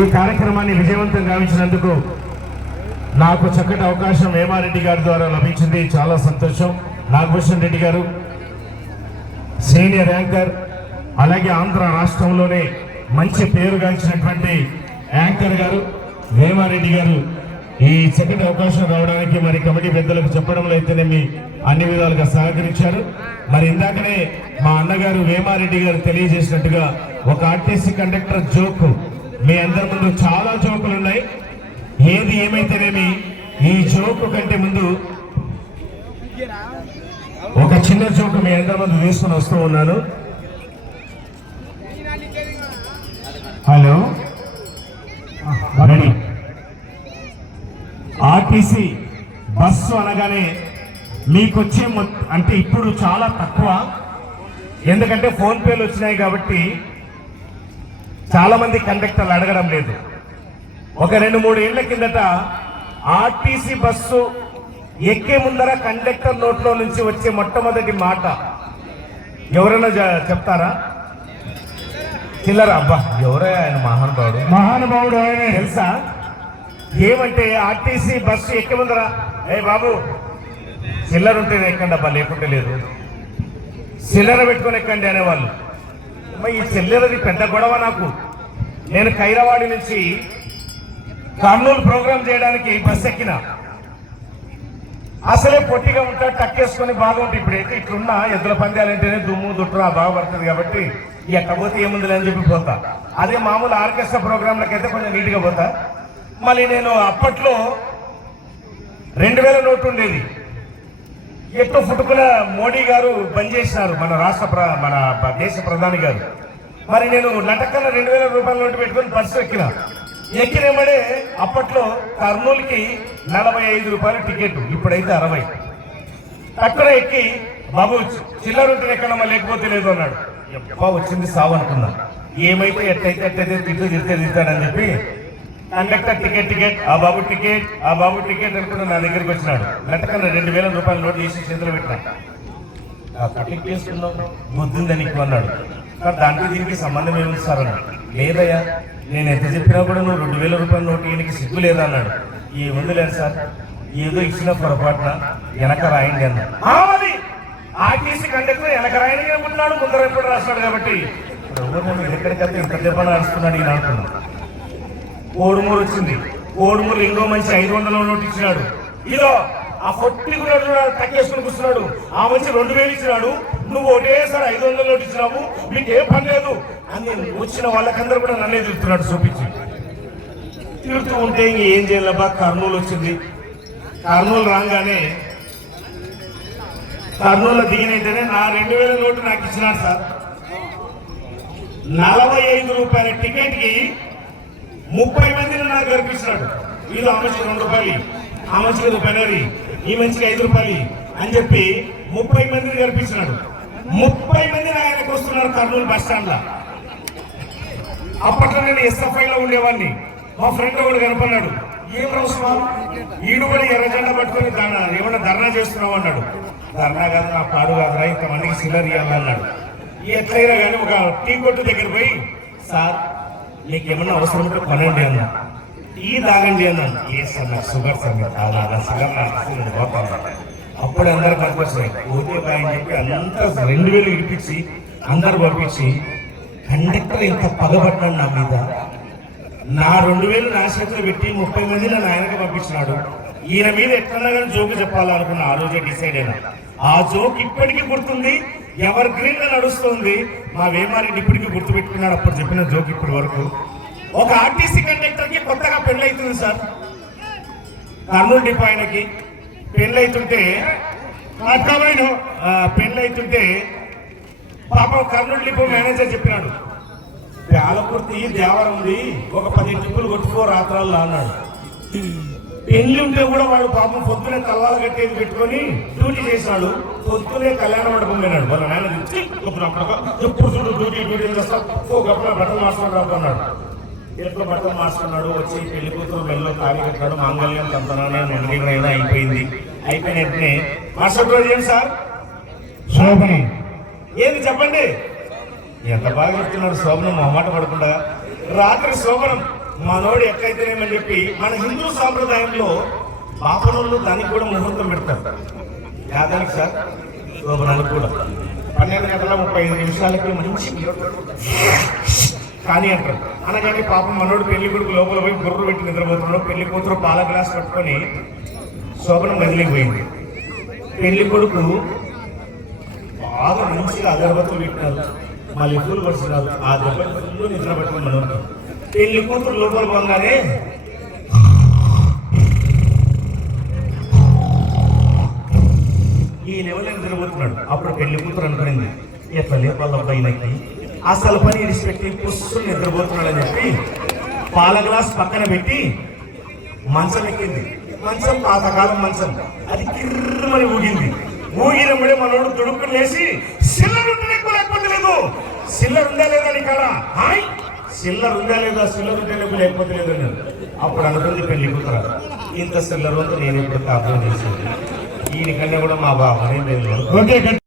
ఈ కార్యక్రమాన్ని విజయవంతం గావించినందుకు నాకు చక్కటి అవకాశం వేమారెడ్డి గారి ద్వారా లభించింది. చాలా సంతోషం. నాగభూషణ్ రెడ్డి గారు సీనియర్ యాంకర్ అలాగే ఆంధ్ర రాష్ట్రంలోనే మంచి పేరుగాంచినటువంటి యాంకర్ గారు వేమారెడ్డి గారు. ఈ చక్కటి అవకాశం రావడానికి మరి కమిటీ పెద్దలకు చెప్పడంలో అయితేనేమి అన్ని విధాలుగా సహకరించారు. మరి ఇందాకనే మా అన్నగారు వేమారెడ్డి గారు తెలియజేసినట్టుగా ఒక ఆర్టీసీ కండక్టర్ జోక్ మీ అందరి ముందు చాలా జోకులు ఉన్నాయి. ఏది ఏమైతేనేమి ఈ జోకు కంటే ముందు ఒక చిన్న జోకు మీ అందరి ముందు తీసుకుని వస్తూ ఉన్నాను. హలో? రెడీ ఆర్టీసీ బస్సు అనగానే మీకొచ్చే మొ- అంటే ఇప్పుడు చాలా తక్కువ. ఎందుకంటే ఫోన్ పేలు వచ్చినాయి కాబట్టి చాలా మంది కండక్టర్లు అడగడం లేదు. ఒక రెండు మూడు ఏళ్ళ కిందట ఆర్టీసీ బస్సు ఎక్కే ముందర కండక్టర్ నోట్లో నుంచి వచ్చే మొట్టమొదటి మాట. ఎవరైనా చెప్తారా? చిల్లర అబ్బా ఎవరే ఆయన మహానుభావుడు? మహానుభావుడు ఆయనే. తెలుసా? ఏమంటే ఆర్టీసీ బస్సు ఎక్కే ఏ బాబు చిల్లర ఉంటేనే ఎక్కండి అబ్బా లేకుంటే లేదు. చిల్లర పెట్టుకొని ఎక్కండి అనేవాళ్ళు. అమ్మ, ఈ చిల్లరది పెద్ద గొడవ నాకు. నేను ఖైరవాడి నుంచి కర్నూలు ప్రోగ్రామ్ చేయడానికి బస్సు ఎక్కిన. అసలే పొట్టిగా ఉంటా టక్కేసుకొని బాగుంటుంది ఇప్పుడు అయితే ఇట్లున్నా ఎద్దుల పందాలు అంటేనే దుమ్ము దుట్టురా బాగా పడుతుంది కాబట్టి ఎక్కకపోతే ఏముంది అని చెప్పి పోతా. అదే మామూలు ఆర్కెస్ట్రా ప్రోగ్రాంలకైతే అయితే కొంచెం నీట్గా పోతా. మళ్ళీ నేను అప్పట్లో రెండు వేల నోటు ఉండేది. ఎట్టు పుట్టుకున్న మోడీ గారు బంద్ చేసినారు మన రాష్ట్ర ప్ర మన దేశ ప్రధాని గారు. మరి నేను నటకన్న రెండు వేల రూపాయల నోటు పెట్టుకొని బస్సు ఎక్కిన. ఎక్కినమ్మడే అప్పట్లో కర్నూలుకి నలభై ఐదు రూపాయల టికెట్ ఇప్పుడైతే అరవై. అక్కడ ఎక్కి బాబు చిల్లర ఉంటే ఎక్కడమ్మా లేకపోతే లేదు అన్నాడు. ఎప్ప వచ్చింది సావు అనుకున్నా. ఏమైతే ఎట్టయితే ఎట్టయితే తిట్టు తిరితే తిడతాడని చెప్పి కండక్టర్ టికెట్ టికెట్. ఆ బాబు టికెట్ ఆ బాబు టికెట్ అనుకుని నా దగ్గరికి వచ్చినాడు. లెక్కన రెండు వేల రూపాయల నోటు తీసి చేతులు పెట్టినా. ఆ కటింగ్ బుద్ధింది నీకు అన్నాడు. దానికి దీనికి సంబంధం ఏమి సార్ అన్నాడు. లేదయ్యా నేను ఎంత చెప్పినా కూడా నువ్వు రెండు వేల రూపాయల నోటు ఈయనకి సిగ్గు లేదా అన్నాడు. ఏముంది లేదు సార్ ఏదో ఇచ్చిన పొరపాటున వెనక రాయండి అన్నాడు. ఆర్టీసీ కండక్టర్ వెనక రాయని అనుకుంటున్నాడు ముందర ఎప్పుడు రాస్తాడు కాబట్టి. ఎవరు ఎక్కడికైతే ఇంత దెబ్బ నడుస్తున్నాడు ఈయన అనుకున్నాడు. కోడుమూరు వచ్చింది. కోడుమూరు ఇంకో మంచి ఐదు వందల నోటు ఇచ్చినాడు. ఇదో ఆ ఫొట్టి కూడా తక్కేసుకుని కూర్చున్నాడు. ఆ మంచి రెండు వేలు ఇచ్చినాడు. నువ్వు ఒకటేసారి ఐదు వందల నోటు ఇచ్చినావు. మీకు ఏ పని లేదు. అని వచ్చిన వాళ్ళకందరూ కూడా నన్నే తిరుగుతున్నాడు చూపించి. తిరుగుతూ ఉంటే ఇంక ఏం చేయాలబ్బా? కర్నూలు వచ్చింది. కర్నూలు రాగానే కర్నూలు దిగినైతేనే నా రెండు వేల నోటు నాకు ఇచ్చినాడు సార్. నలభై ఐదు రూపాయల టికెట్కి ముప్పై మందిని నాకు కనిపిస్తున్నాడు వీళ్ళు ఆ మనిషికి రెండు రూపాయలు ఆ మనిషికి రూపాయలు ఈ మనిషికి ఐదు రూపాయలు అని చెప్పి ముప్పై మందిని కనిపిస్తున్నాడు ముప్పై మంది ఆయనకు వస్తున్నారు కర్నూలు బస్ స్టాండ్లో. అప్పట్లో నేను ఎస్ఎఫ్ఐ లో ఉండేవాడిని. మా ఫ్రెండ్ ఒకడు కనపడ్డాడు. ఏం అవసరం ఈడు కూడా ఎర్రజెండా పట్టుకొని ఏమన్నా ధర్నా చేస్తున్నావు అన్నాడు. ధర్నా కాదు నా పాడు కాదురా ఇంతమందికి సిల్లర్ ఇవ్వాలన్నాడు ఎట్లయినా కానీ ఒక టీ కొట్టు దగ్గర పోయి సార్ మీకు ఏమన్నా అవసరం ఉంటే కొనండి అన్నా. టీ తాగండి అన్నాను ఏ సార్ నాకు షుగర్ సార్ మీరు తాగాలా షుగర్ అప్పుడు అందరు కనిపించాయి పోతే బాయ్ అని చెప్పి అంతా రెండు వేలు ఇప్పించి అందరు పంపించి కండక్టర్ ఇంత పగబట్టాడు నా మీద. నా రెండు వేలు నా చేతిలో పెట్టి ముప్పై మంది నా నాయనకి పంపించినాడు. ఈయన మీద ఎట్లన్నా కానీ జోకు చెప్పాలనుకున్న ఆ రోజే డిసైడ్ అయినా. ఆ జోక్ ఇప్పటికీ గుర్తుంది ఎవరి గ్రీన్గా నడుస్తుంది మా వేమారెడ్డి ఇప్పటికీ గుర్తుపెట్టుకున్నాడు అప్పుడు చెప్పిన జోక్ ఇప్పటి వరకు. ఒక ఆర్టీసీ కండక్టర్కి కొత్తగా పెళ్ళైతుంది సార్. కర్నూలు డిపో ఆయనకి పెళ్ళైతుంటే అర్థమైన పెళ్ళైతుంటే పాపం కర్నూలు డిపో మేనేజర్ చెప్పినాడు పాలకుర్తి దేవరం ఉంది ఒక పది టిప్పులు కొట్టుకో రాత్రాల్లో అన్నాడు. పెళ్ళి ఉంటే కూడా వాడు పాపం పొద్దునే తల్లాలు కట్టేది పెట్టుకొని డ్యూటీ చేసినాడు పొద్దునే కళ్యాణ మండపం పోయినాడు. నాయన "గప్పుడు అప్పుడు ఎప్పుడు చూడు డ్యూటీ డ్యూటీ చేస్తా. ఓ బట్టలు మార్చుకున్నాడు అన్నాడు ఎట్లా బట్టలు మార్చుకున్నాడు? వచ్చి పెళ్ళి కూతురు మెల్లో తాగి కట్టాడు మాంగళ్యం తంతనాన్ని నిర్ణయం అయిపోయింది. అయిపోయిన వెంటనే మరుసటి రోజు ఏంటి సార్ శోభనం. ఏంది చెప్పండి? ఎంత బాగా చెప్తున్నాడు శోభనం మొహమాట పడకుండా రాత్రి శోభనం. మనోడు ఎక్కైతేనేమని చెప్పి మన హిందూ సాంప్రదాయంలో పాపనోళ్ళు దానికి కూడా ముహూర్తం పెడతారు. యాదానికి సార్? శోభనానికి కూడా. పన్నెండు గంటల ముప్పై ఐదు నిమిషాలకి మంచి కానీ అంటారు. అనగానే పాపం మనోడు పెళ్ళి కొడుకు లోపల పోయి గుర్రు పెట్టి నిద్రపోతున్నాడు. పెళ్ళి కూతురు పాల గ్లాస్ పట్టుకొని శోభనం గదిలోకి పోయింది. పెళ్ళి కొడుకు బాగా మంచిగా అగరబత్తులు పెట్టినారు. మళ్ళీ పూలు పరిచినారు ఆ దెబ్బలు నిద్ర పట్టుకుని మనోడు పెళ్ళి కూతురు లోపల పోగానే ఈ లెవెల్ తిరుగుతున్నాడు అప్పుడు పెళ్ళి కూతురు అనుకునింది ఎట్లా లేపాల అబ్బాయినకి అసలు పని ఇడిచిపెట్టి పుస్సులు నిద్రపోతున్నాడని చెప్పి పాల గ్లాస్ పక్కన పెట్టి మంచం ఎక్కింది. మంచం పాతకాలం మంచం. అది కిర్రమని ఊగింది. ఊగినప్పుడే మనోడు దుడుకులు లేచి సిల్లర్ ఎక్కువ లేకపోతే లేదు. సిల్లర్ కదా లేదా నీ హాయ్ సిల్లర్ ఉందా లేదా? సిల్లర్ ఉంటే లేకపోతే లేకపోతే లేదు అని అప్పుడు అనుకుంది పెళ్ళి కూతురు. ఇంత సిల్లర్ ఉందో నేను ఇప్పుడు కాపురం చేసింది. ఈయనకన్నా కూడా మా బాబు నేను ఓకే